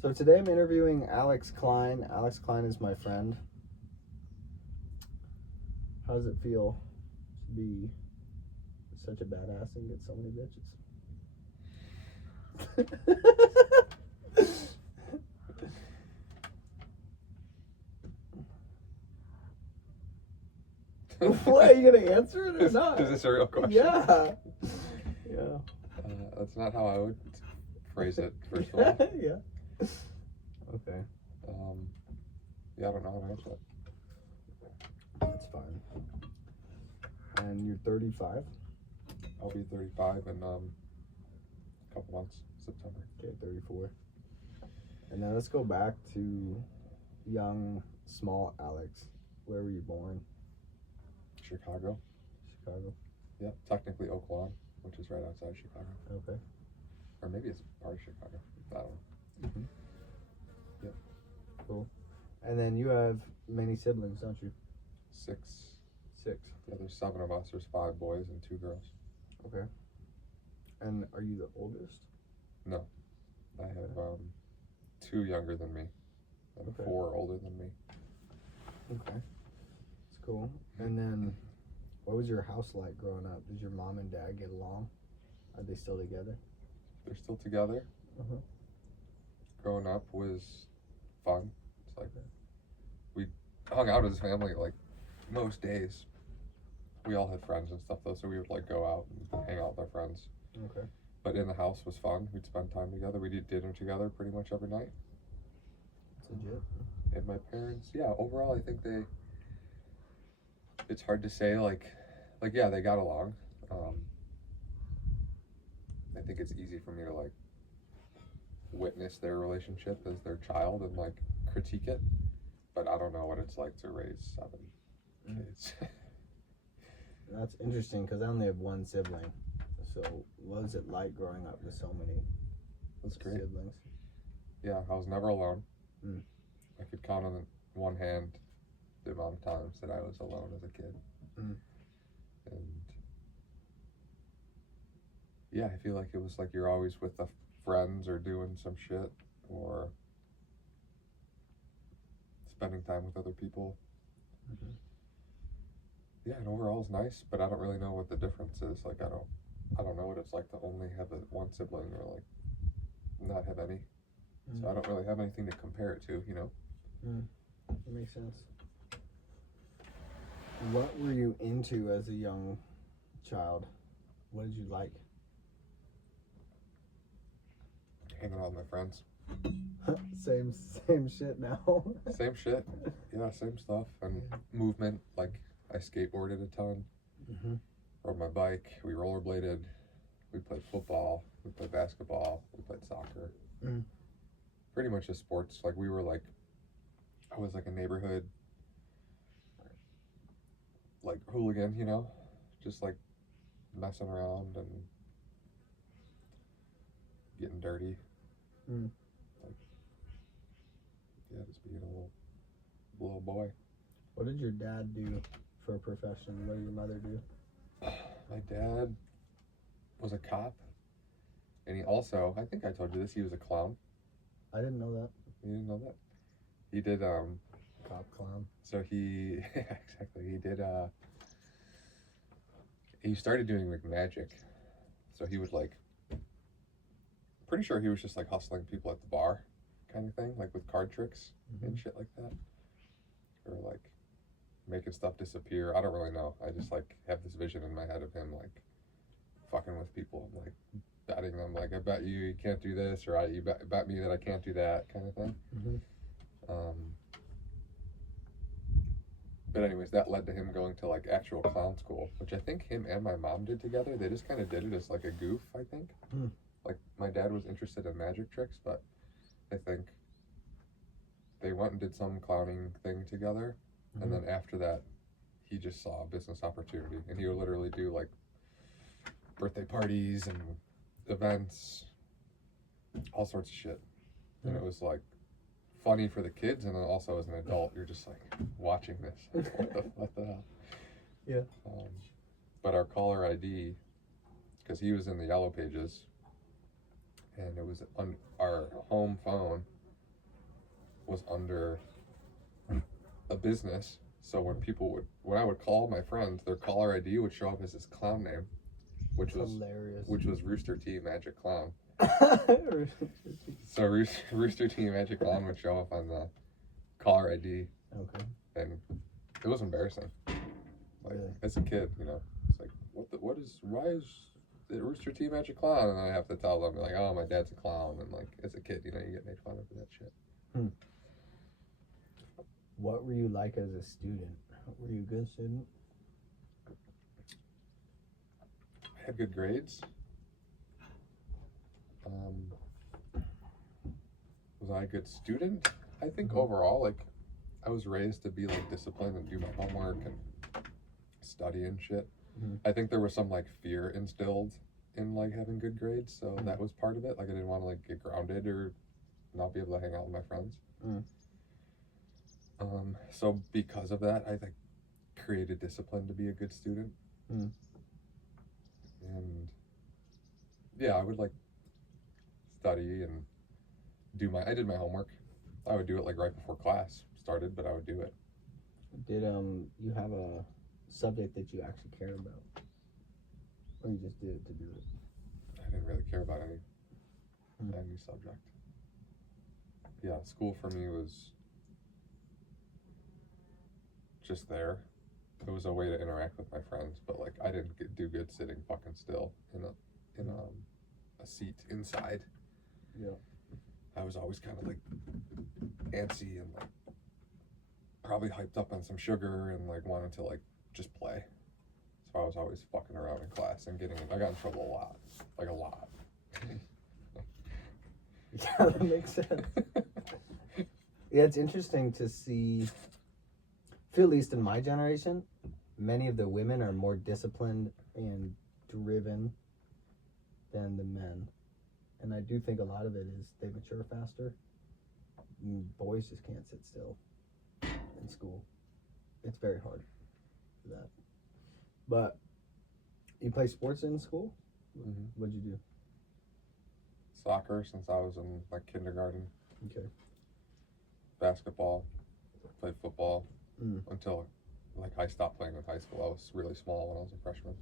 So today I'm interviewing Alex Cline. Alex Cline is my friend. How does it feel to be such a badass and get so many bitches? What, are you gonna answer it or not? Is this a real question? Yeah. Yeah. That's not how I would phrase it, first of all. Yeah. Okay. Yeah, I don't know how to answer that. That's fine. And you're 35? I'll be 35 in a couple months, September. Okay, 34. And then let's go back to young, small Alex. Where were you born? Chicago. Chicago. Yeah, technically Oak Lawn, which is right outside Chicago. Okay. Or maybe it's part of Chicago. I don't know. Mm-hmm. Yep. Cool. And then you have many siblings, don't you? 6. 6. Yeah, there's 7 of us. There's 5 boys and 2 girls. Okay. And are you the oldest? No. I have 2 younger than me and 4 older than me. Okay. That's cool. And then what was your house like growing up? Did your mom and dad get along? Are they still together? They're still together. Uh-huh. Growing up was fun. It's like we hung out as a family like most days. We all had friends and stuff though, so we would like go out and hang out with our friends. Okay. But in the house was fun. We'd spend time together. We'd eat dinner together pretty much every night. That's legit. And my parents, yeah, overall I think it's hard to say like yeah, they got along. I think it's easy for me to like witness their relationship as their child and like critique it, but I don't know what it's like to raise 7 kids. That's interesting because I only have one sibling. So what was it like growing up with so many siblings? Yeah, I was never alone. Mm. I could count on one hand the amount of times that I was alone as a kid. Mm. And yeah, I feel like it was like you're always with the friends or doing some shit or spending time with other people. Mm-hmm. Yeah, and overall it's nice, but I don't really know what the difference is. Like I don't know what it's like to only have one sibling or like not have any. Mm. So I don't really have anything to compare it to, you know. That makes sense. What were you into as a young child? What did you like? Hanging out with my friends. Same shit now. Same shit. Yeah, same stuff. And movement. Like I skateboarded a ton. Mm-hmm. Rode my bike. We rollerbladed. We played football. We played basketball. We played soccer. Mm. Pretty much just sports. Like we were like, I was like a neighborhood like hooligan, you know, just like messing around and getting dirty. Mm. Like, yeah, just being a little boy. What did your dad do for a profession? What did your mother do? My dad was a cop, and he also, I think I told you this, he was a clown. I didn't know that. You didn't know that? He did, Cop clown. so he, exactly, he did, he started doing like magic. So he would like, pretty sure he was just like hustling people at the bar kind of thing, like with card tricks and shit like that. Or like making stuff disappear. I don't really know. I just like have this vision in my head of him like fucking with people and like betting them like, I bet you can't do this, or you bet me that I can't do that kind of thing. Mm-hmm. But anyways, that led to him going to like actual clown school, which I think him and my mom did together. They just kind of did it as like a goof, I think. Mm. Like my dad was interested in magic tricks, but I think they went and did some clowning thing together. Mm-hmm. And then after that, he just saw a business opportunity, and he would literally do like birthday parties and events, all sorts of shit. And it was like funny for the kids, and then also as an adult, you're just like watching this. What the hell? Yeah. But our caller ID, because he was in the Yellow Pages, and it was on our home phone was under a business. So when I would call my friends, their caller ID would show up as this clown name, which was hilarious. which was Rooster T Magic Clown. So Rooster T Magic Clown would show up on the caller ID. Okay. And it was embarrassing. Like, really? As a kid, it's like, why is it Rooster T Magic Clown? And I have to tell them, like, oh, my dad's a clown. And like, as a kid, you get made fun of for that shit. What were you like as a student? Were you a good student? I had good grades. Was I a good student? I think overall, like, I was raised to be like disciplined and do my homework and study and shit. I think there was some like fear instilled in like having good grades, so that was part of it. Like I didn't want to like get grounded or not be able to hang out with my friends. So because of that, I like created discipline to be a good student. And yeah, I would like study and I did my homework. I would do it like right before class started, but I would do it. Did you have a subject that you actually cared about, or you just did it to do it? I didn't really care about any subject. Yeah, school for me was just there. It was a way to interact with my friends, but like I didn't do good sitting fucking still in a seat inside. Yeah. I was always kind of like antsy and like probably hyped up on some sugar and like wanted to like just play. So I was always fucking around in class and I got in trouble a lot. Like a lot. Yeah, that makes sense. Yeah, it's interesting to see, I feel at least in my generation, many of the women are more disciplined and driven than the men. And I do think a lot of it is they mature faster. Boys just can't sit still in school. It's very hard for that. But you play sports in school? What'd you do? Soccer since I was in like kindergarten. Okay. Basketball. Played football until like I stopped playing in high school. I was really small when I was a freshman.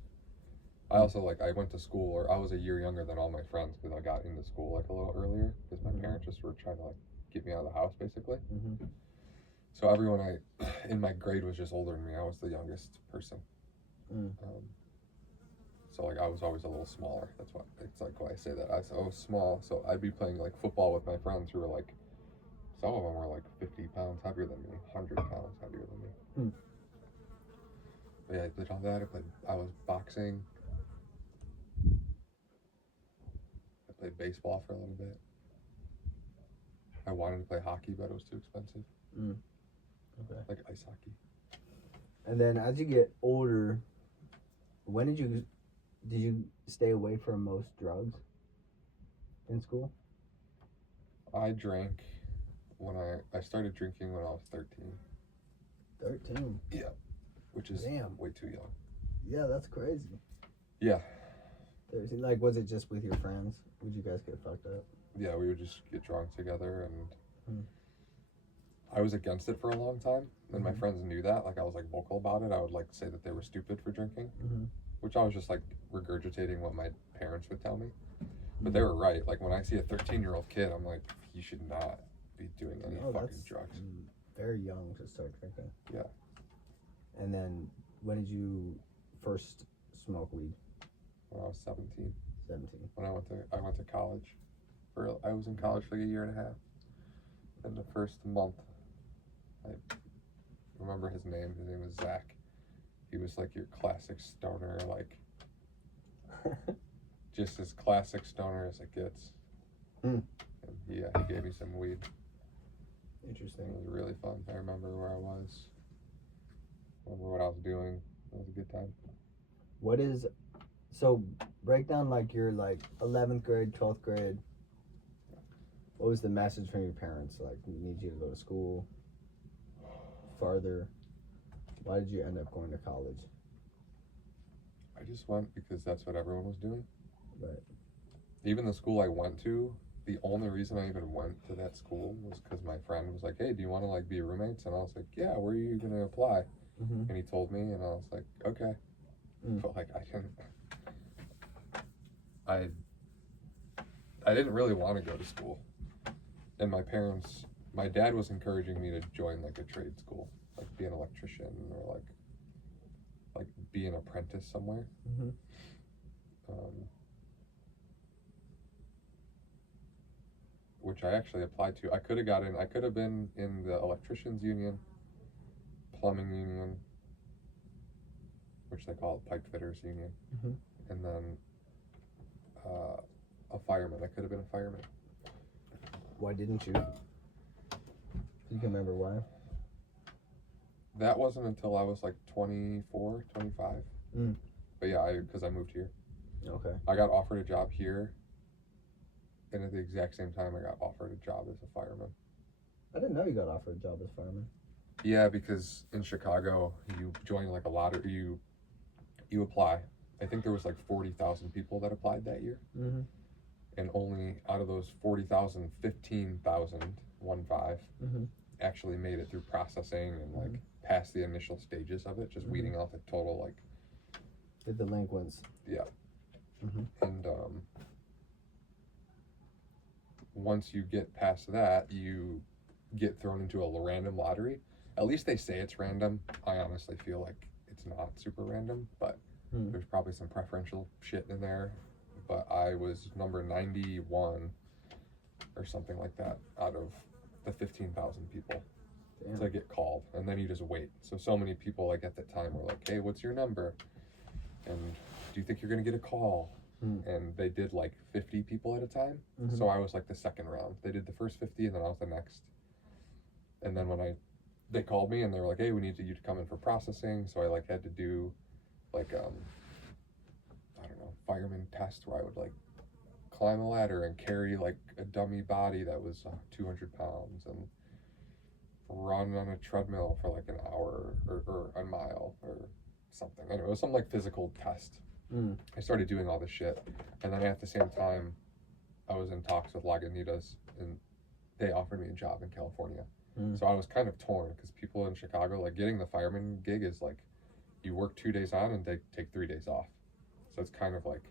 I also I went to school, or I was a year younger than all my friends because I got into school like a little earlier because my parents just were trying to like get me out of the house basically. So everyone in my grade was just older than me. I was the youngest person. So like I was always a little smaller. That's why it's like why I say that. I was small, so I'd be playing like football with my friends who were like, some of them were like 50 pounds heavier than me, 100 pounds heavier than me. But yeah, I did all that. I was boxing. I played baseball for a little bit. I wanted to play hockey, but it was too expensive. Okay. Like ice hockey. And then as you get older, when did you stay away from most drugs in school? I drank when I started drinking when I was 13. 13? Yeah. Which is way too young. Yeah, that's crazy. Yeah. 13. Like, was it just with your friends? Would you guys get fucked up? Yeah, we would just get drunk together, and I was against it for a long time, and my friends knew that. Like, I was like vocal about it. I would like say that they were stupid for drinking, which I was just like regurgitating what my parents would tell me. But they were right. Like, when I see a 13-year-old kid, I'm like, you should not be doing any fucking drugs. Very young to start drinking. Yeah. And then when did you first smoke weed? When I was 17. 17. When I went to college. I was in college for like a year and a half. And the first month, I remember his name. His name was Zach. He was like your classic stoner, like just as classic stoner as it gets. And he gave me some weed. Interesting. It was really fun. I remember where I was. Remember what I was doing. It was a good time. So break down like your like 11th grade, 12th grade. What was the message from your parents? Like, we need you to go to school farther. Why did you end up going to college? I just went because that's what everyone was doing. Right. Even the school I went to the only reason I even went to that school was because my friend was like, hey, do you want to like be roommates? And I was like, yeah, where are you going to apply? Mm-hmm. And he told me, and I was like, okay. But like, I didn't really want to go to school. And my dad was encouraging me to join like a trade school, like be an electrician or like be an apprentice somewhere. Mm-hmm. Which I actually applied to. I could have been in the electricians union, plumbing union, which they call it pipe fitters union, Mm-hmm. and then a fireman. I could have been a fireman. Why didn't you? You can remember why? That wasn't until I was like 24, 25. But yeah, because I moved here. Okay. I got offered a job here, and at the exact same time I got offered a job as a fireman. I didn't know you got offered a job as fireman. Yeah, because in Chicago, you join like a lottery. You apply. I think there was like 40,000 people that applied that year. Mm-hmm. And only out of those 40,000, 15,000, 1-5, actually made it through processing and like past the initial stages of it, just weeding out the total like The delinquents. Yeah. Mm-hmm. And once you get past that, you get thrown into a random lottery. At least they say it's random. I honestly feel like it's not super random, but there's probably some preferential shit in there. But I was number 91 or something like that out of the 15,000 people. Damn. To get called, and then you just wait. So many people like at that time were like, hey, what's your number? And do you think you're gonna get a call? And they did like 50 people at a time. So I was like the second round. They did the first 50 and then I was the next. And then when they called me and they were like, hey, we need you to come in for processing. So I like had to do like I don't know, fireman test where I would like climb a ladder and carry like a dummy body that was 200 pounds and run on a treadmill for like an hour or a mile or something. Anyway, it was some like physical test. I started doing all this shit, and then at the same time I was in talks with Lagunitas, and they offered me a job in California. So I was kind of torn because people in Chicago, like getting the fireman gig is like you work 2 days on and they take 3 days off. So it's kind of like,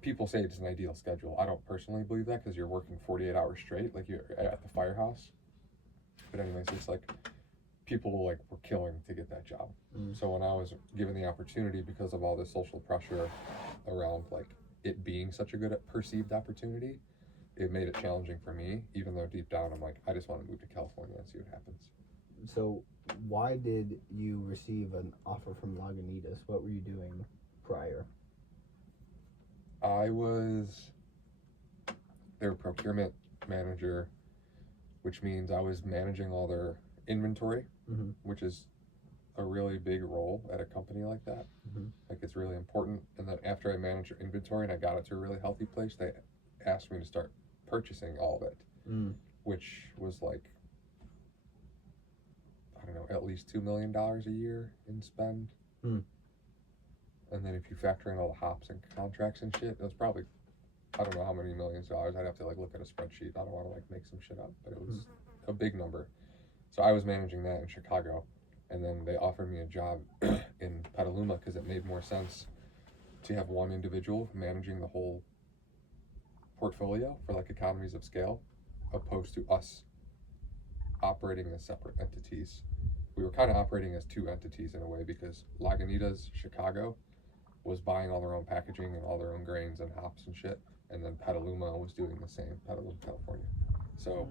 people say it's an ideal schedule. I don't personally believe that because you're working 48 hours straight, like you're at the firehouse. But anyways, it's like people like were killing to get that job. So when I was given the opportunity because of all this social pressure around like it being such a good perceived opportunity, it made it challenging for me, even though deep down I'm like, I just want to move to California and see what happens. So why did you receive an offer from Lagunitas? What were you doing prior? I was their procurement manager, which means I was managing all their inventory, which is a really big role at a company like that. Like it's really important. And then after I managed their inventory and I got it to a really healthy place, they asked me to start purchasing all of it, which was like, I don't know, at least $2 million a year in spend. And then if you factor in all the hops and contracts and shit, it was probably, I don't know how many millions of dollars. I'd have to like look at a spreadsheet. I don't want to like make some shit up, but it was a big number. So I was managing that in Chicago, and then they offered me a job in Petaluma because it made more sense to have one individual managing the whole portfolio for like economies of scale, opposed to us operating as separate entities. We were kind of operating as two entities in a way because Lagunitas Chicago was buying all their own packaging and all their own grains and hops and shit, and then Petaluma was doing the same, Petaluma, California. So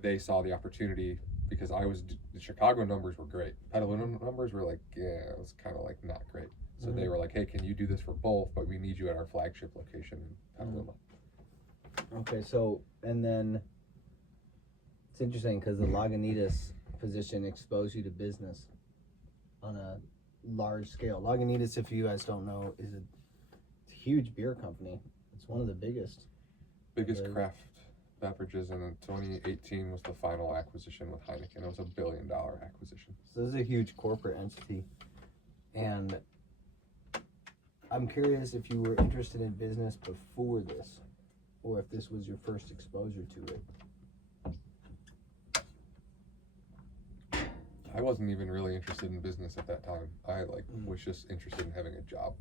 they saw the opportunity because the Chicago numbers were great. Petaluma numbers were like, yeah, it was kind of like not great. So they were like, hey, can you do this for both, but we need you at our flagship location in Petaluma. Okay, so, and then it's interesting because the Lagunitas position exposed you to business on a large scale. Lagunitas, if you guys don't know, is a huge beer company. It's one of the biggest. Biggest craft beverages, and in 2018 was the final acquisition with Heineken. It was $1 billion acquisition. So this is a huge corporate entity. And I'm curious if you were interested in business before this, or if this was your first exposure to it. I wasn't even really interested in business at that time. I was just interested in having a job.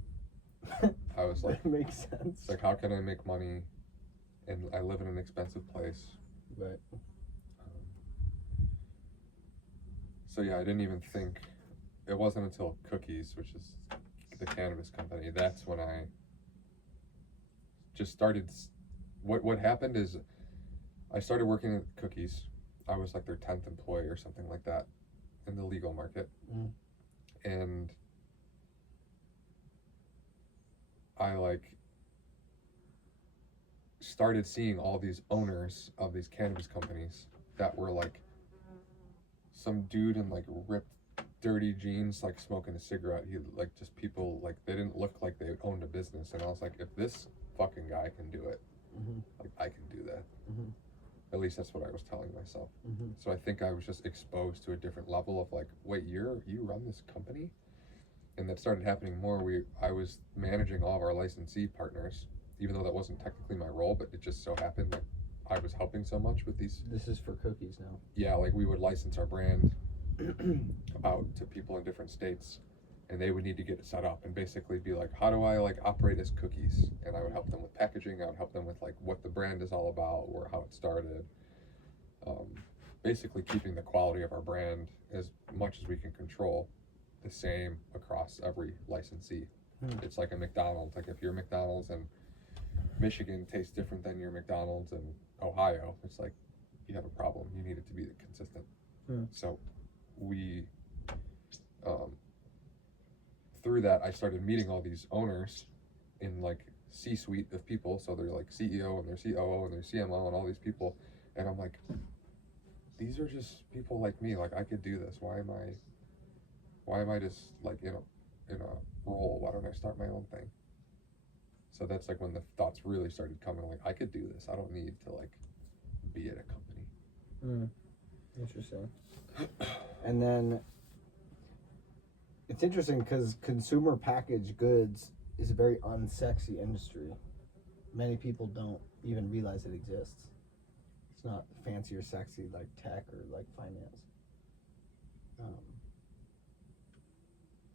I was like, that makes sense. it's like, how can I make money? And I live in an expensive place. Right. So yeah, I didn't even think. It wasn't until Cookies, which is the cannabis company, that's when I just started. What happened is, I started working at Cookies. I was like their 10th employee or something like that in the legal market, and I started seeing all these owners of these cannabis companies that were like some dude in like ripped dirty jeans, like smoking a cigarette. He like, just people like, they didn't look like they owned a business. And I was like, if this fucking guy can do it, like I can do that. At least that's what I was telling myself. So I think I was just exposed to a different level of like, wait, you run this company? And that started happening more. I was managing all of our licensee partners, even though that wasn't technically my role, but it just so happened that I was helping so much with these. This is for Cookies now. Yeah, like we would license our brand out to people in different states, and they would need to get it set up and basically be like, how do I like operate as Cookies? And I would help them with packaging. I would help them with like what the brand is all about or how it started. Basically keeping the quality of our brand as much as we can control the same across every licensee. It's like a McDonald's. Like if your McDonald's in Michigan tastes different than your McDonald's in Ohio, it's like you have a problem. You need it to be consistent. So we through that, I started meeting all these owners in like C-suite of people. So they're like CEO and their COO and their CMO and all these people, and I'm like, these are just people like me. Like I could do this. Why am I just like in a role? Why don't I start my own thing? So that's like when the thoughts really started coming. Like I could do this. I don't need to like be at a company. Interesting. And then it's interesting because consumer packaged goods is a very unsexy industry. Many people don't even realize it exists. It's not fancy or sexy like tech or like finance.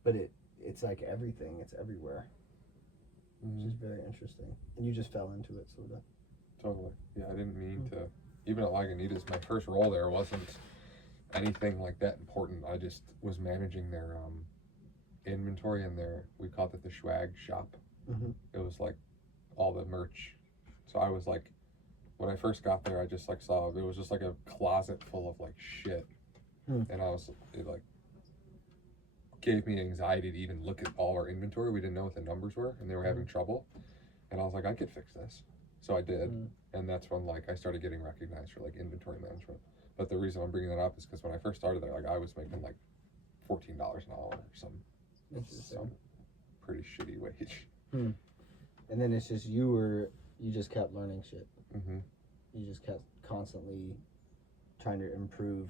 But it's like everything. It's everywhere, which is very interesting. And you just fell into it, sort of. Totally. Yeah, I didn't mean to. Even at Lagunitas, my first role there wasn't anything like that important. I just was managing their inventory and we called it the swag shop. It was like all the merch. So I was like, when I first got there, I just like saw it was just like a closet full of like shit, and it like gave me anxiety to even look at all our inventory. We didn't know what the numbers were, and they were having trouble, and I was like, I could fix this. So I did, and that's when like I started getting recognized for like inventory management. But the reason I'm bringing that up is because when I first started there, like I was making like $14 an hour or some pretty shitty wage. And then it's just you just kept learning shit. You just kept constantly trying to improve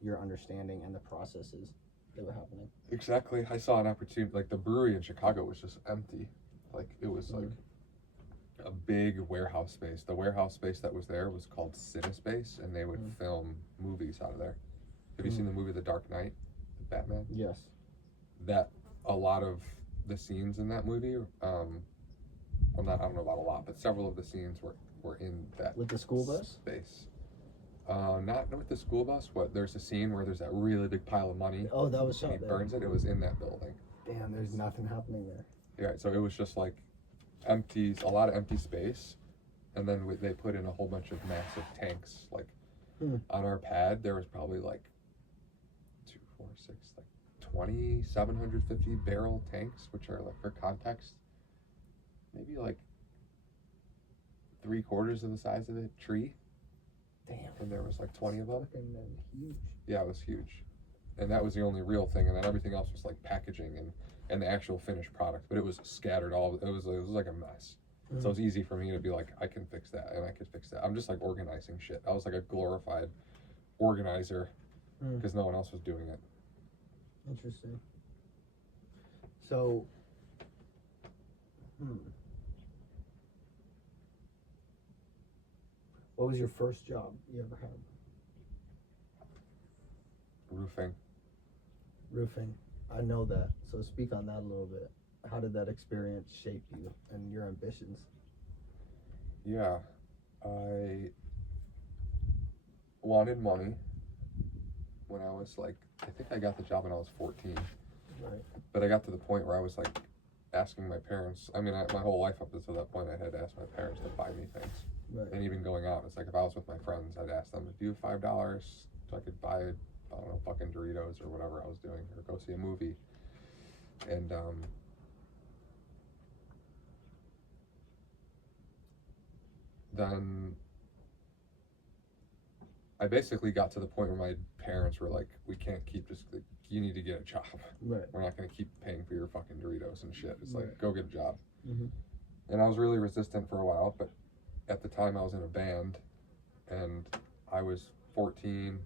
your understanding and the processes that were happening. Exactly. I saw an opportunity. Like the brewery in Chicago was just empty. Like it was like a big warehouse space. The warehouse space that was there was called CineSpace, and they would film movies out of there. Have you seen the movie The Dark Knight, Batman? Yes. That a lot of the scenes in that movie, I don't know about a lot, but several of the scenes were in that with the school bus space. Not with the school bus, but there's a scene where there's that really big pile of money. Oh, that was shot there. He burns it. It was in that building. Damn, there's nothing happening there. Yeah, so it was just like a lot of empty space, and then they put in a whole bunch of massive tanks. Like on our pad, there was probably like 2,750 barrel tanks, which are like, for context, maybe like 3/4 of the size of a tree. Damn. And there was like 20 of them. Huge. Yeah, it was huge. And that was the only real thing, and then everything else was like packaging and the actual finished product, but it was scattered it was like a mess. So it was easy for me to be like, I can fix that, and I could fix that. I'm just like organizing shit. I was like a glorified organizer because no one else was doing it. Interesting. So Hmm. What was your first job you ever had? Roofing. Roofing. I know that. So speak on that a little bit. How did that experience shape you and your ambitions? Yeah, I wanted money when I was like, I think I got the job when I was 14. Right. But I got to the point where I was like asking my parents. I mean, my whole life up until that point, I had to ask my parents to buy me things. Right. And even going out, it's like if I was with my friends, I'd ask them, "Do you have $5 so I could buy, I don't know, fucking Doritos or whatever I was doing, or go see a movie?" And then I basically got to the point where my parents were like, "We can't keep just, like, you need to get a job. Right. We're not going to keep paying for your fucking Doritos and shit. It's Right. like, go get a job." Mm-hmm. And I was really resistant for a while, but at the time I was in a band and I was 14.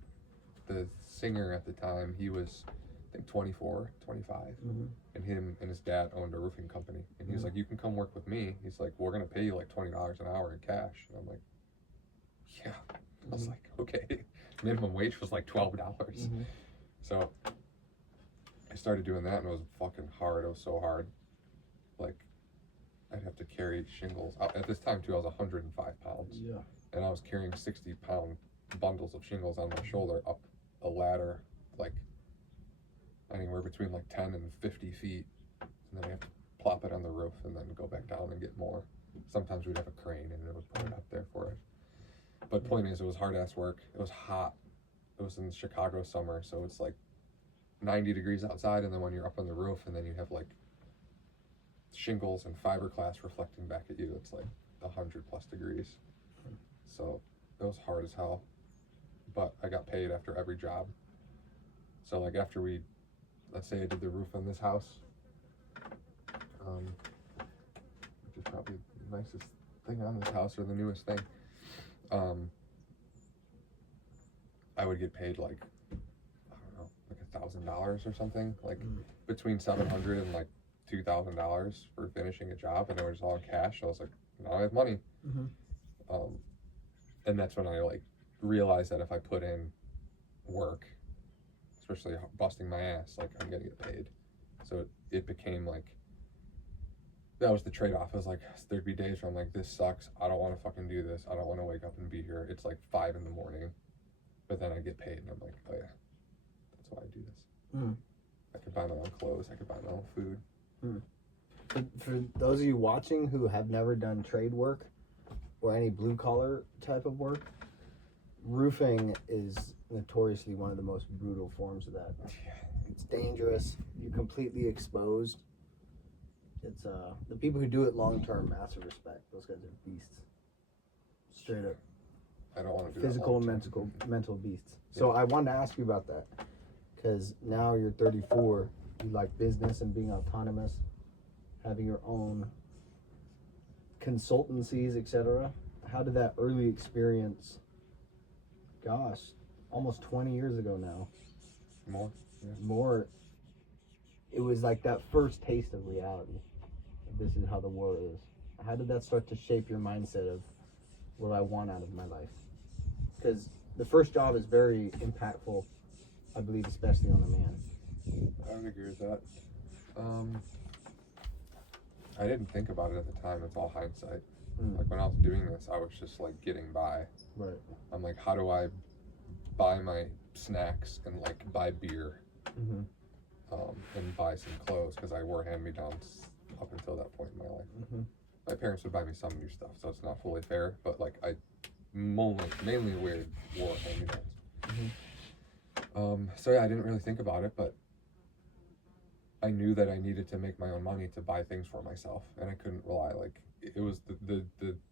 The singer at the time, he was, I think, 24, 25. Mm-hmm. And him and his dad owned a roofing company. And he was like, "You can come work with me." He's like, "We're going to pay you like $20 an hour in cash." And I'm like, "Yeah." I was like, "Okay." Minimum wage was like $12. Mm-hmm. So I started doing that and it was fucking hard. It was so hard. Like, I'd have to carry shingles. At this time, too, I was 105 pounds. Yeah. And I was carrying 60-pound bundles of shingles on my shoulder up a ladder, like anywhere between like 10 and 50 feet. And then I have to plop it on the roof and then go back down and get more. Sometimes we'd have a crane and it would put it up there for it. But point is, it was hard-ass work. It was hot. It was in Chicago summer, so it's like 90 degrees outside, and then when you're up on the roof and then you have like shingles and fiberglass reflecting back at you, it's like 100+ degrees. So it was hard as hell, but I got paid after every job. So like after let's say I did the roof on this house, which is probably the nicest thing on this house, or the newest thing, I would get paid like, I don't know, like $1,000 or something, like between $700 and like $2,000 for finishing a job, and it was all in cash. I was like, now I have money. Mm-hmm. And that's when I like realized that if I put in work, especially busting my ass, like I'm gonna get paid. So it became like, that was the trade-off. It was like, there'd be days where I'm like, this sucks, I don't want to fucking do this, I don't want to wake up and be here, it's like 5 in the morning, but then I get paid and I'm like, oh yeah, that's why I do this. I could buy my own clothes, I could buy my own food. For those of you watching who have never done trade work or any blue collar type of work, roofing is notoriously one of the most brutal forms of that. It's dangerous. You're completely exposed. It's the people who do it long term, massive respect. Those guys are beasts. Straight up. I don't want to do Physical and that mental beasts. So I wanted to ask you about that, because now you're 34. You like business and being autonomous, having your own consultancies, etc. How did that early experience, gosh, almost 20 years ago now, more, it was like that first taste of reality. This is how the world is. How did that start to shape your mindset of what I want out of my life? Because the first job is very impactful, I believe, especially on a man. I would agree with that. I didn't think about it at the time. It's all hindsight. Like when I was doing this, I was just like getting by. Right. I'm like, how do I buy my snacks and like buy beer, and buy some clothes, because I wore hand-me-downs up until that point in my life. My parents would buy me some new stuff, so it's not fully fair. But like I mainly wore hand-me-downs. So yeah, I didn't really think about it, but I knew that I needed to make my own money to buy things for myself, and I couldn't rely. Like it was the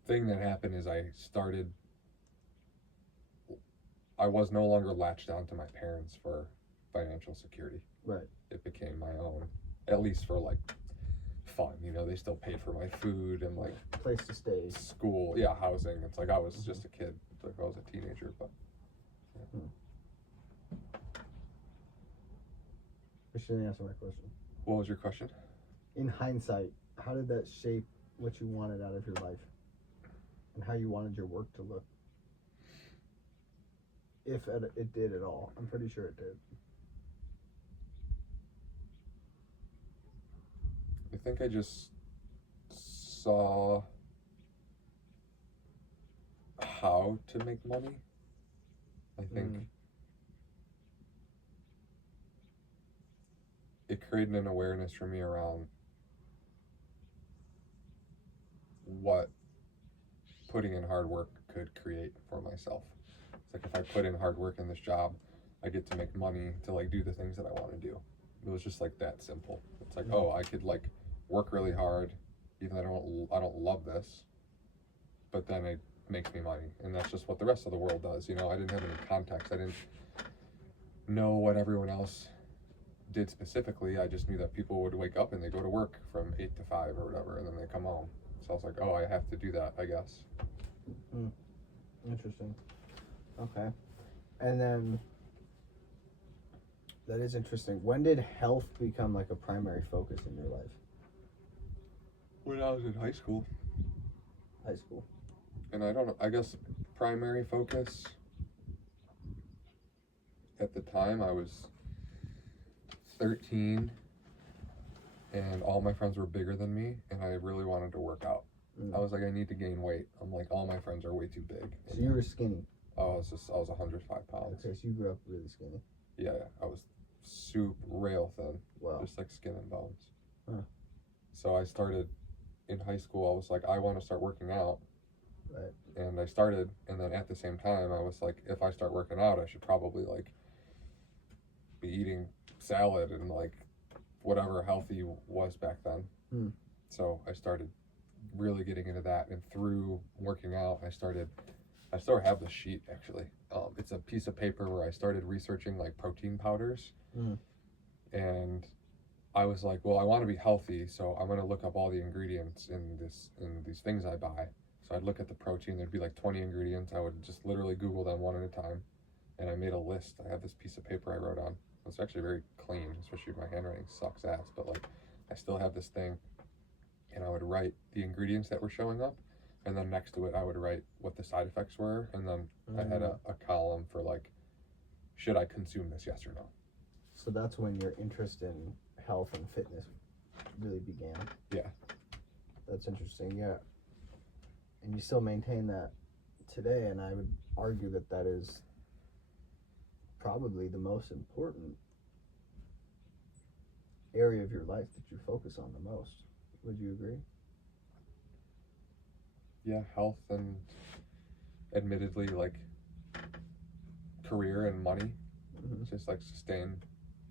thing that happened is I was no longer latched on to my parents for financial security. Right. It became my own, at least for like fun. You know, they still paid for my food and like place to stay, school, housing. It's like I was just a kid, like I was a teenager, but. Yeah. I shouldn't answer my question. What was your question? In hindsight, how did that shape what you wanted out of your life and how you wanted your work to look? If it did at all. I'm pretty sure it did. I think I just saw how to make money. I think it created an awareness for me around what putting in hard work could create for myself. It's like if I put in hard work in this job, I get to make money to like do the things that I want to do. It was just like that simple. It's like, oh, I could like work really hard, even though I don't love this, but then it makes me money, and that's just what the rest of the world does. You know, I didn't have any context. I didn't know what everyone else did specifically. I just knew that people would wake up and they go to work from 8 to 5 or whatever, and then they come home. So I was like, oh, I have to do that, I guess. Interesting. Okay. And then that is interesting. When did health become like a primary focus in your life? When I was in high school. High school. And I don't know, I guess primary focus at the time, I was 13 and all my friends were bigger than me and I really wanted to work out. I was like, I need to gain weight. I'm like, all my friends are way too big. So you were skinny? Oh, I was 105 pounds. Okay, so you grew up really skinny. Yeah, I was super rail thin. Wow. Just like skin and bones. Huh. So I started in high school, I was like, I want to start working out. Right. And I started, and then at the same time, I was like, if I start working out, I should probably like be eating salad and like whatever healthy was back then. So I started really getting into that, and through working out, I still have the sheet actually. It's a piece of paper where I started researching like protein powders, and I was like, well, I want to be healthy, so I'm gonna look up all the ingredients in these things I buy. So I'd look at the protein. There'd be like 20 ingredients. I would just literally Google them one at a time, and I made a list. I have this piece of paper I wrote on. It's actually very clean, especially my handwriting sucks ass, but like I still have this thing, and I would write the ingredients that were showing up, and then next to it I would write what the side effects were, and then I had a column for like, should I consume this, yes or no. So that's when your interest in health and fitness really began. Yeah. That's interesting, yeah. And you still maintain that today, and I would argue that that is probably the most important area of your life that you focus on the most. Would you agree? Yeah, health and admittedly like career and money. Just like sustain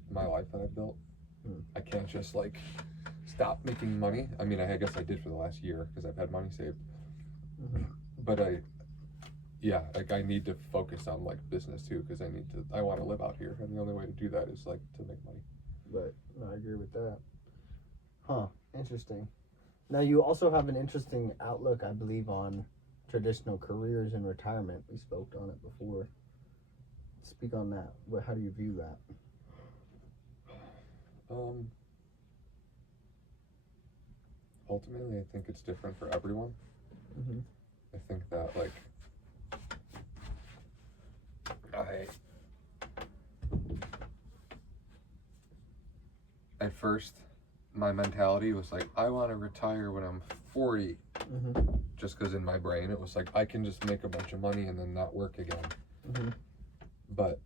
my life that I've built. I can't just like stop making money. I mean, I guess I did for the last year because I've had money saved. But I need to focus on like business too, because I want to live out here, and the only way to do that is like to make money. Right. I agree with that. Huh. Interesting. Now you also have an interesting outlook, I believe, on traditional careers and retirement. We spoke on it before. Speak on that. How do you view that? Ultimately, I think it's different for everyone. I think that like at first my mentality was like, I want to retire when I'm 40, just because in my brain it was like I can just make a bunch of money and then not work again. But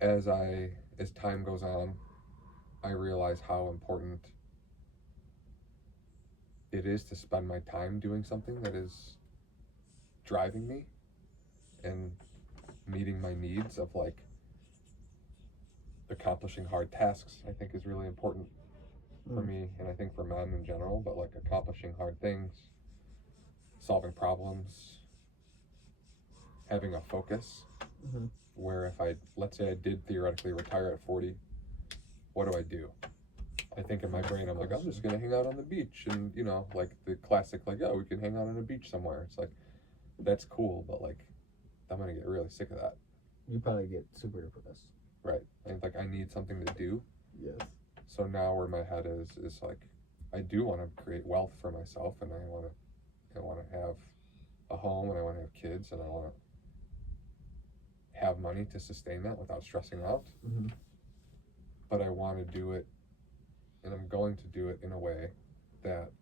as time goes on, I realize how important it is to spend my time doing something that is driving me and meeting my needs of like accomplishing hard tasks. I think is really important for me, and I think for men in general, but like accomplishing hard things, solving problems, having a focus, where if let's say I did theoretically retire at 40, what do I do? I think in my brain, I'm like, I'm just going to hang out on the beach, and you know, like the classic, like, oh, we can hang out on a beach somewhere. It's like, that's cool, but like, I'm going to get really sick of that. You probably get super depressed. Right. And like, I need something to do. Yes. So now where my head is like, I do want to create wealth for myself, and I want to have a home, and I want to have kids, and I want to have money to sustain that without stressing out. Mm-hmm. But I want to do it, and I'm going to do it in a way that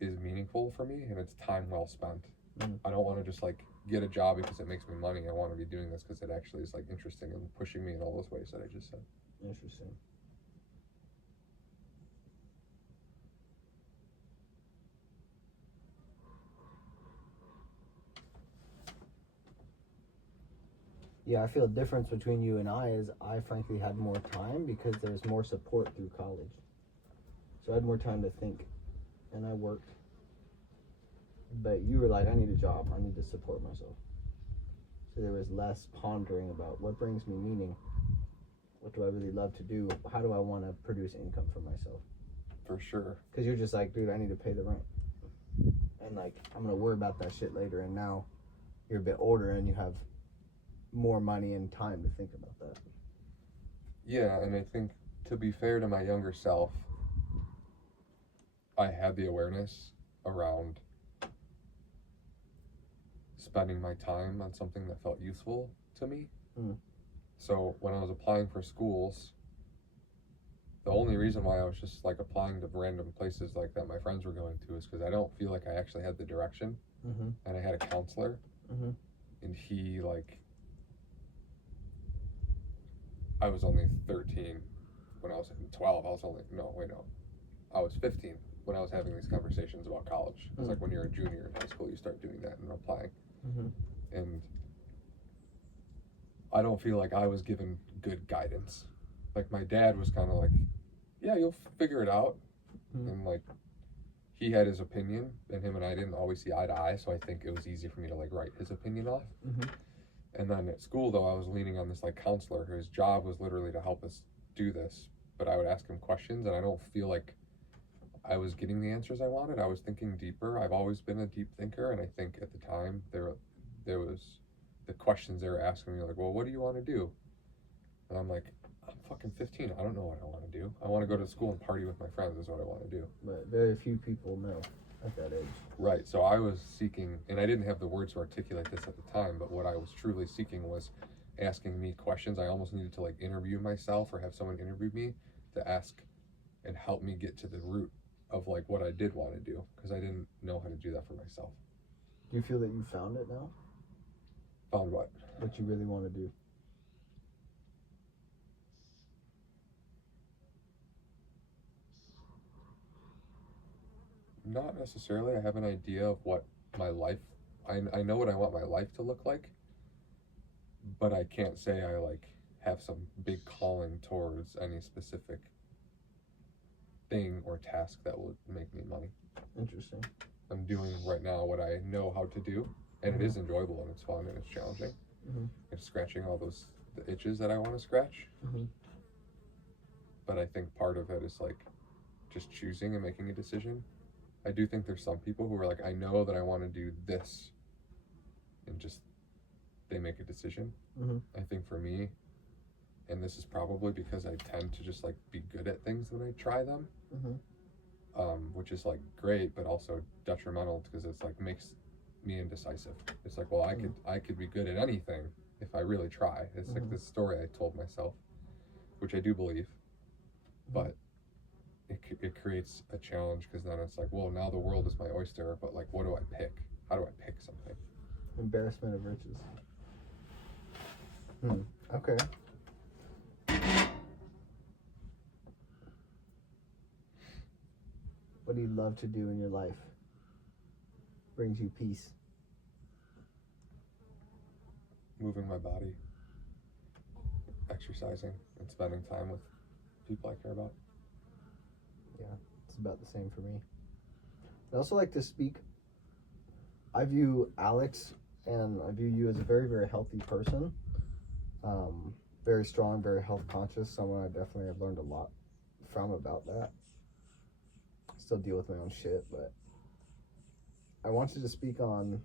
is meaningful for me, and it's time well spent. Mm-hmm. I don't want to just like get a job because it makes me money. I want to be doing this because it actually is like interesting and pushing me in all those ways that I just said. Interesting. Yeah, I feel the difference between you and I is I frankly had more time because there's more support through college. So I had more time to think, and I worked. But you were like, I need a job. I need to support myself. So there was less pondering about what brings me meaning. What do I really love to do? How do I want to produce income for myself? For sure. Because you're just like, dude, I need to pay the rent. And like, I'm going to worry about that shit later. And now you're a bit older and you have more money and time to think about that. Yeah, and I think to be fair to my younger self, I had the awareness around spending my time on something that felt useful to me. Mm. So when I was applying for schools, the only reason why I was just like applying to random places like that my friends were going to is because I don't feel like I actually had the direction. Mm-hmm. And I had a counselor, Mm-hmm. and he like, I was only 13 when I was 12. I was only, no, wait, no. I was 15 when I was having these conversations about college. It's like when you're a junior in high school, you start doing that and applying. Mm-hmm. And I don't feel like I was given good guidance. Like my dad was kind of like, yeah, you'll figure it out. Mm-hmm. And like, he had his opinion, and him and I didn't always see eye to eye, so I think it was easy for me to like write his opinion off. Mm-hmm. And then at school, though, I was leaning on this like counselor whose job was literally to help us do this. But I would ask him questions, and I don't feel like I was getting the answers I wanted. I was thinking deeper. I've always been a deep thinker, and I think at the time there was the questions they were asking me like, well, what do you want to do? And I'm like, I'm fucking 15. I don't know what I want to do. I want to go to school and party with my friends is what I want to do. But very few people know at that age. Right. So I was seeking, and I didn't have the words to articulate this at the time, but what I was truly seeking was asking me questions. I almost needed to like interview myself or have someone interview me to ask and help me get to the root of like what I did want to do, because I didn't know how to do that for myself. Do you feel that you found it now? Found what? What you really want to do? Not necessarily. I have an idea of what my life, I know what I want my life to look like, but I can't say I like have some big calling towards any specific thing or task that will make me money. Interesting. I'm doing right now what I know how to do, and it is enjoyable and it's fun and it's challenging. Mm-hmm. It's scratching all the itches that I want to scratch. Mm-hmm. But I think part of it is like just choosing and making a decision. I do think there's some people who are like, I know that I want to do this, and just they make a decision. Mm-hmm. I think for me, and this is probably because I tend to just like be good at things when I try them, which is like great, but also detrimental because it's like makes me indecisive. It's like, well, I could be good at anything if I really try. It's like this story I told myself, which I do believe, but it creates a challenge because then it's like, well, now the world is my oyster, but like, what do I pick? How do I pick something? Embarrassment of riches. Okay. What do you love to do in your life? Brings you peace. Moving my body, exercising, and spending time with people I care about. Yeah, it's about the same for me. I also like to speak. I view Alex and I view you as a very, very healthy person. Very strong, very health conscious. Someone I definitely have learned a lot from about that. Still deal with my own shit, but I want you to speak on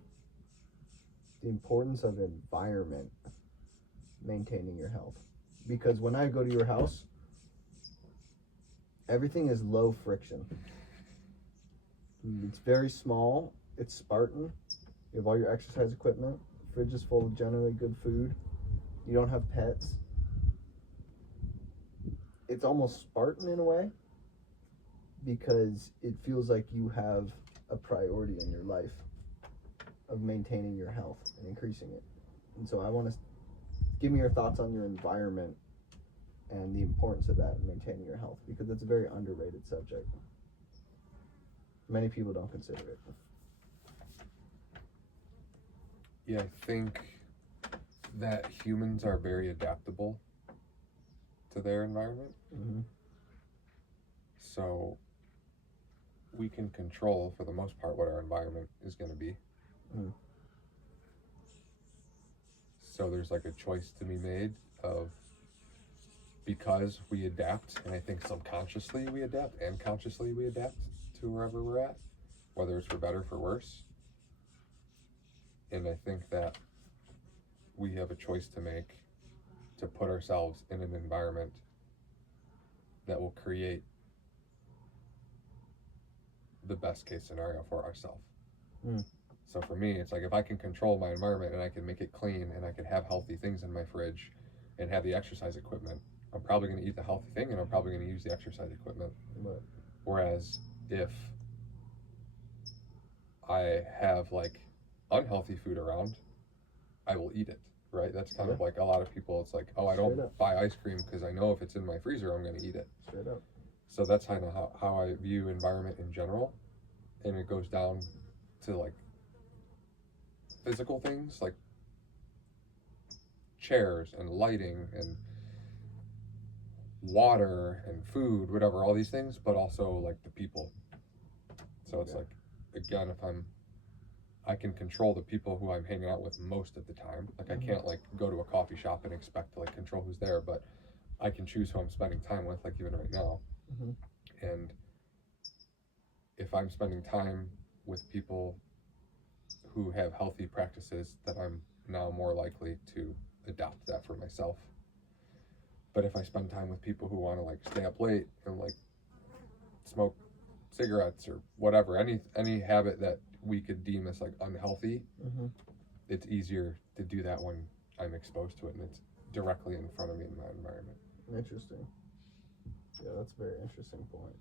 the importance of environment maintaining your health. Because when I go to your house, everything is low friction. It's very small. It's Spartan. You have all your exercise equipment. Fridge is full of generally good food. You don't have pets. It's almost Spartan in a way because it feels like you have a priority in your life of maintaining your health and increasing it. And so I want to give me your thoughts on your environment and the importance of that in maintaining your health, because it's a very underrated subject. Many people don't consider it. Yeah, I think that humans are very adaptable to their environment. Mm-hmm. So we can control, for the most part, what our environment is going to be. Mm. So there's like a choice to be made of, because we adapt, and I think subconsciously we adapt and consciously we adapt to wherever we're at, whether it's for better or for worse. And I think that we have a choice to make to put ourselves in an environment that will create the best case scenario for ourselves. Mm. So for me, it's like if I can control my environment and I can make it clean and I can have healthy things in my fridge and have the exercise equipment, I'm probably going to eat the healthy thing and I'm probably going to use the exercise equipment. Right. Whereas if I have like unhealthy food around, I will eat it, right? That's kind of like a lot of people, it's like, oh, I don't buy ice cream because I know if it's in my freezer, I'm going to eat it. Straight up. So that's kind of how I view environment in general. And it goes down to like physical things like chairs and lighting and water and food, whatever, all these things, but also like the people. So it's like, again, if I can control the people who I'm hanging out with most of the time. Like I can't like go to a coffee shop and expect to like control who's there, but I can choose who I'm spending time with, like even right now. Mm-hmm. And if I'm spending time with people who have healthy practices, then I'm now more likely to adopt that for myself. But if I spend time with people who want to like stay up late and like smoke cigarettes or whatever, any habit that we could deem as like unhealthy, it's easier to do that when I'm exposed to it and it's directly in front of me in my environment. Interesting. Yeah, that's a very interesting point.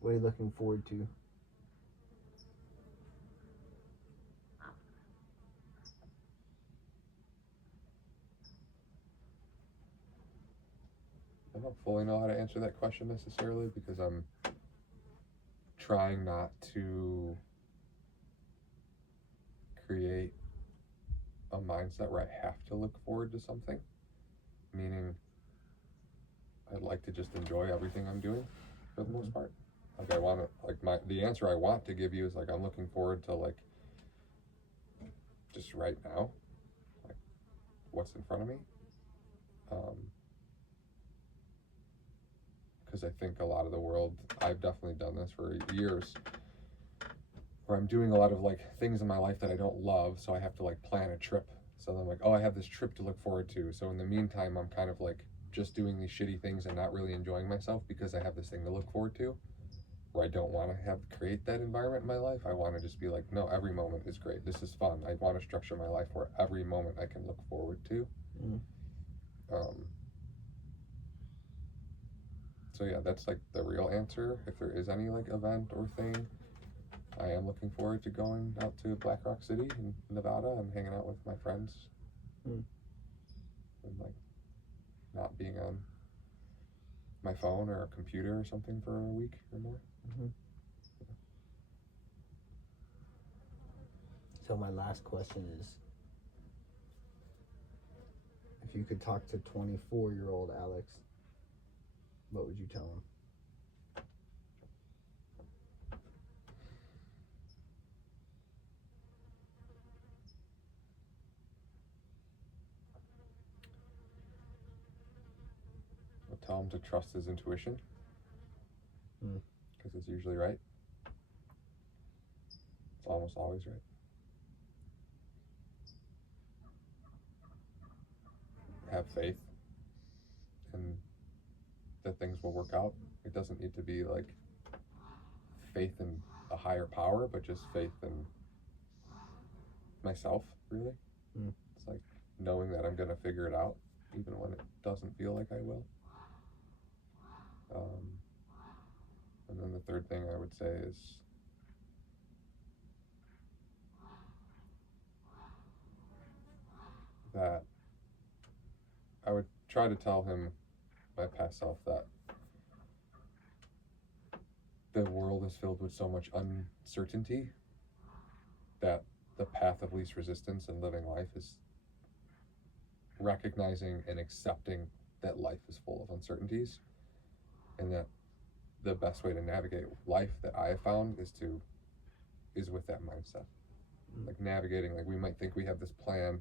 What are you looking forward to? I don't fully know how to answer that question necessarily because I'm trying not to create a mindset where I have to look forward to something. Meaning, I'd like to just enjoy everything I'm doing for the most part. Like I want to, like the answer I want to give you is like I'm looking forward to like just right now, like what's in front of me. Because I think a lot of the world, I've definitely done this for years, where I'm doing a lot of like things in my life that I don't love, so I have to like plan a trip. So I'm like, oh, I have this trip to look forward to. So in the meantime, I'm kind of like just doing these shitty things and not really enjoying myself because I have this thing to look forward to, where I don't want to create that environment in my life. I want to just be like, no, every moment is great. This is fun. I want to structure my life where every moment I can look forward to. So yeah, that's like the real answer. If there is any like event or thing, I am looking forward to going out to Black Rock City in Nevada and hanging out with my friends. And like not being on my phone or a computer or something for a week or more. So my last question is, if you could talk to 24-year-old Alex, what would you tell him? tell him to trust his intuition, because it's usually right. It's almost always right. Have faith and that things will work out. It doesn't need to be like faith in a higher power, but just faith in myself, really. It's like knowing that I'm going to figure it out, even when it doesn't feel like I will. And then the third thing I would say is that I would try to tell him, my past self, that the world is filled with so much uncertainty that the path of least resistance in living life is recognizing and accepting that life is full of uncertainties, and that the best way to navigate life that I have found is with that mindset. Like navigating, like we might think we have this plan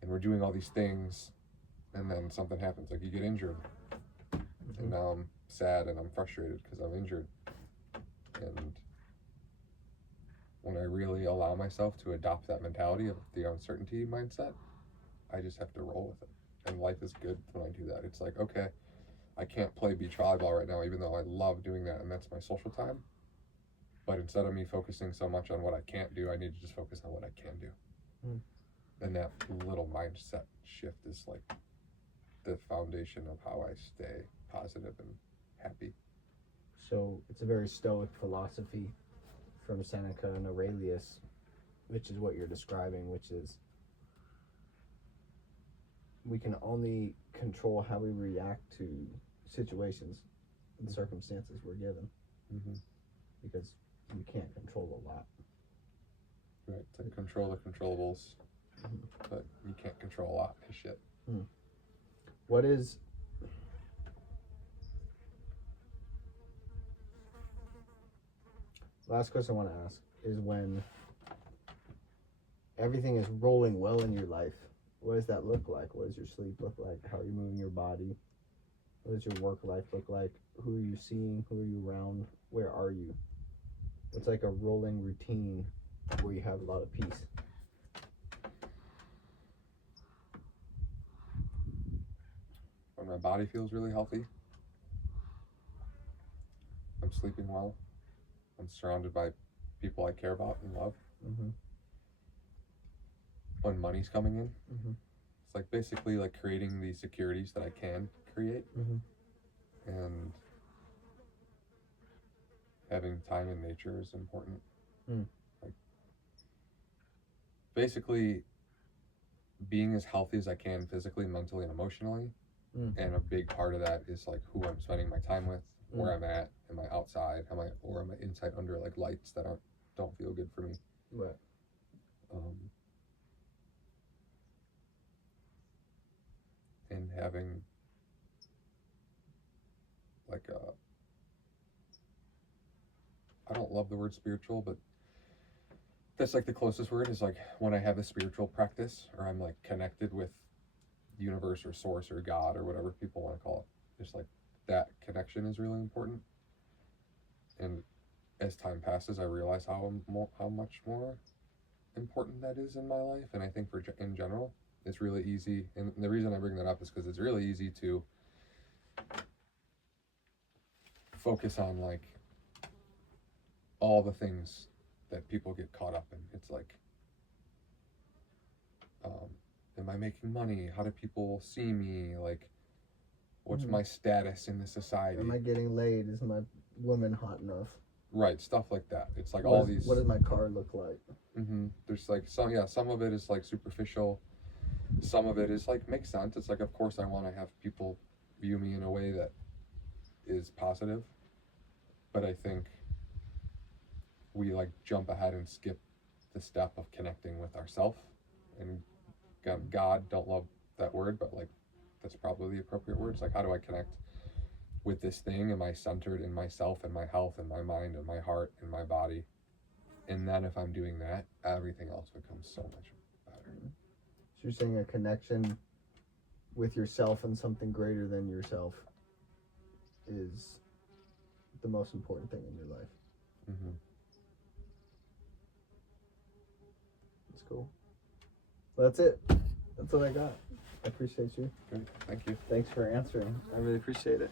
and we're doing all these things, and then something happens, like you get injured, and now I'm sad and I'm frustrated because I'm injured. And when I really allow myself to adopt that mentality of the uncertainty mindset, I just have to roll with it. And life is good when I do that. It's like, okay, I can't play beach volleyball right now, even though I love doing that and that's my social time. But instead of me focusing so much on what I can't do, I need to just focus on what I can do. And that little mindset shift is like the foundation of how I stay positive and happy. So it's a very stoic philosophy from Seneca and Aurelius, which is what you're describing, which is we can only control how we react to situations and circumstances we're given, because we can't control a lot. Right, to control the controllables, but you can't control a lot of shit. What is last question I want to ask is, when everything is rolling well in your life, what does that look like? What does your sleep look like? How are you moving your body? What does your work life look like? Who are you seeing? Who are you around? Where are you? It's like a rolling routine where you have a lot of peace. When my body feels really healthy, I'm sleeping well, I'm surrounded by people I care about and love. When money's coming in, it's like basically like creating these securities that I can create, and having time in nature is important. Like basically being as healthy as I can physically, mentally, and emotionally. And a big part of that is like who I'm spending my time with, where I'm at, am I outside, am I inside under like lights that don't feel good for me. Right. And having like I don't love the word spiritual, but that's like the closest word, is like when I have a spiritual practice, or I'm like connected with the universe or source or God or whatever people want to call it. Just like that connection is really important. And as time passes, I realize how much more important that is in my life. And I think in general, it's really easy. And the reason I bring that up is because it's really easy to focus on like all the things that people get caught up in. It's like, am I making money? How do people see me? Like, what's my status in the society? Am I getting laid? Is my woman hot enough? Right, stuff like that. It's like What does my car look like? There's like some of it is like superficial. Some of it is like makes sense. It's like, of course I want to have people view me in a way that is positive. But I think we like jump ahead and skip the step of connecting with ourselves. And God, don't love that word, but like that's probably the appropriate word. It's like, how do I connect with this thing? Am I centered in myself and my health and my mind and my heart and my body? And then if I'm doing that, everything else becomes so much better. So you're saying a connection with yourself and something greater than yourself is the most important thing in your life. Mm-hmm. That's cool. Well, that's it. That's what I got. I appreciate you. Great. Thank you. Thanks for answering. I really appreciate it.